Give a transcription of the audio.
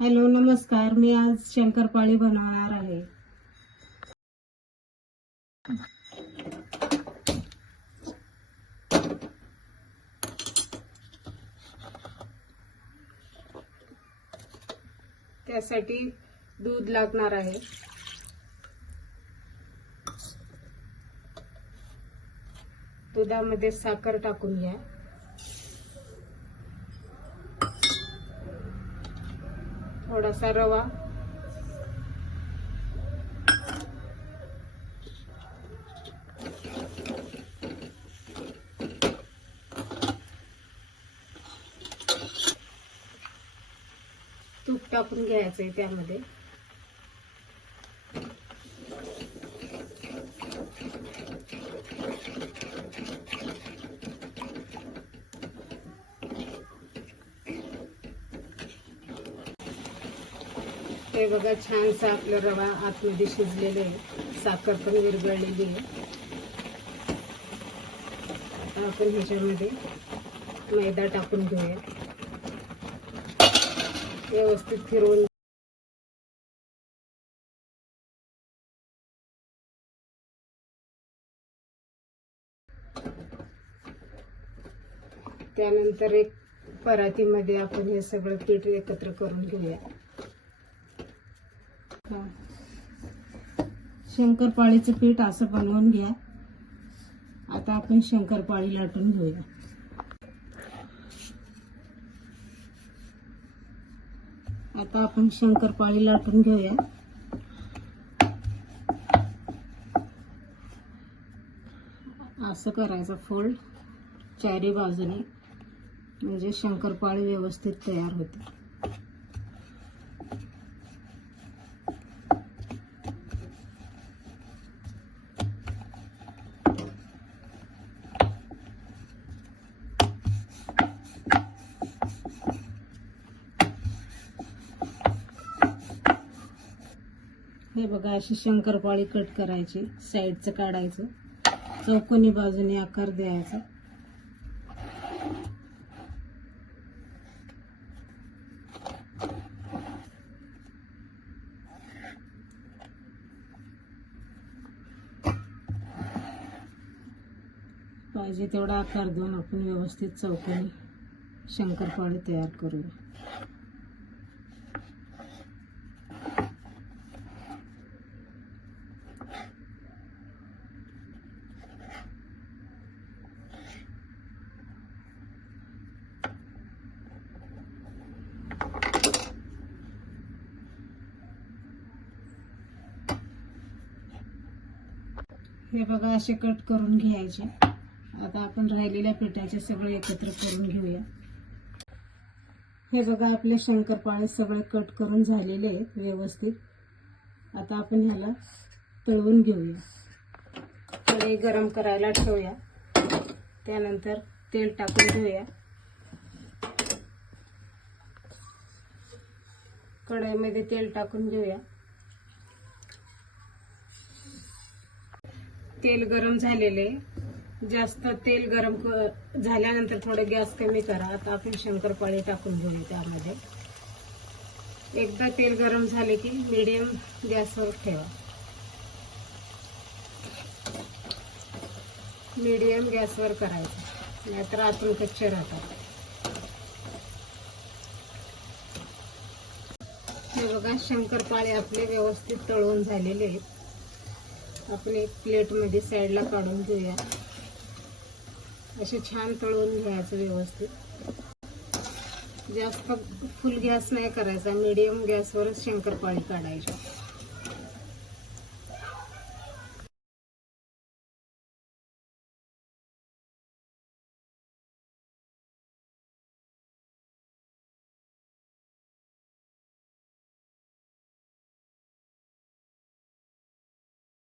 Hello नमस्कार. मी आज शंकरपाळी बनवणार आहे. त्यासाठी दूध लागणार आहे. दुधामध्ये साखर टाकून घ्या. थोडासा रवा. तूप टाकून घ्यायचंय त्यामध्ये. हे बघा छानसा आपला रवा आतमध्ये शिजलेले आहे. साखर पण विरघळलेली आहे. आता आपण ह्याच्यामध्ये मैदा टाकून घेऊया. व्यवस्थित फिरवून त्यानंतर एक परातीमध्ये आपण हे सगळं पीठ एकत्र करून घेऊया. शंकरपाळीचं पीठ असं बनवून घ्या. आता आपण शंकरपाळी लाटून घेऊया. आता आपण शंकरपाळी लाटून घेऊया. असं करायचं फोल्ड चारी बाजूने म्हणजे शंकरपाळी व्यवस्थित तयार होते. हे बघा अशी शंकरपाळी कट करायची साईडचं काढायचं. चौकोनी बाजूने आकार द्यायचा. पाहिजे तेवढा आकार देऊन आपण व्यवस्थित चौकोनी शंकरपाळी तयार करूया. हे बघा असे कट करून घ्यायचे. आता आपण राहिलेल्या पिठाचे सगळे एकत्र करून घेऊया. हे बघा आपले शंकरपाळे सगळे कट करून झालेले आहेत व्यवस्थित. आता आपण ह्याला तळवून घेऊया. कढई गरम करायला ठेवूया. त्यानंतर तेल टाकून घेऊया. कढईमध्ये तेल टाकून घेऊया. तेल गरम झालेले. जास्त तेल गरम क- झाल्यानंतर थोडं गॅस कमी करा. आता आपण शंकरपाळी टाकून घेऊ त्यामध्ये. एकदा तेल गरम झाले की मीडियम गॅसवर ठेवा. मीडियम गॅसवर करायचं. नाहीतर आतून कच्चे राहतात. हे बघा शंकरपाळे आपले व्यवस्थित तळून झालेले आहेत. आपण एक प्लेटमध्ये साईडला काढून घेऊया. असे छान तळून घ्यायचं व्यवस्थित. जास्त फुल गॅस नाही करायचा मीडियम गॅसवरच शंकरपाळी काढायची.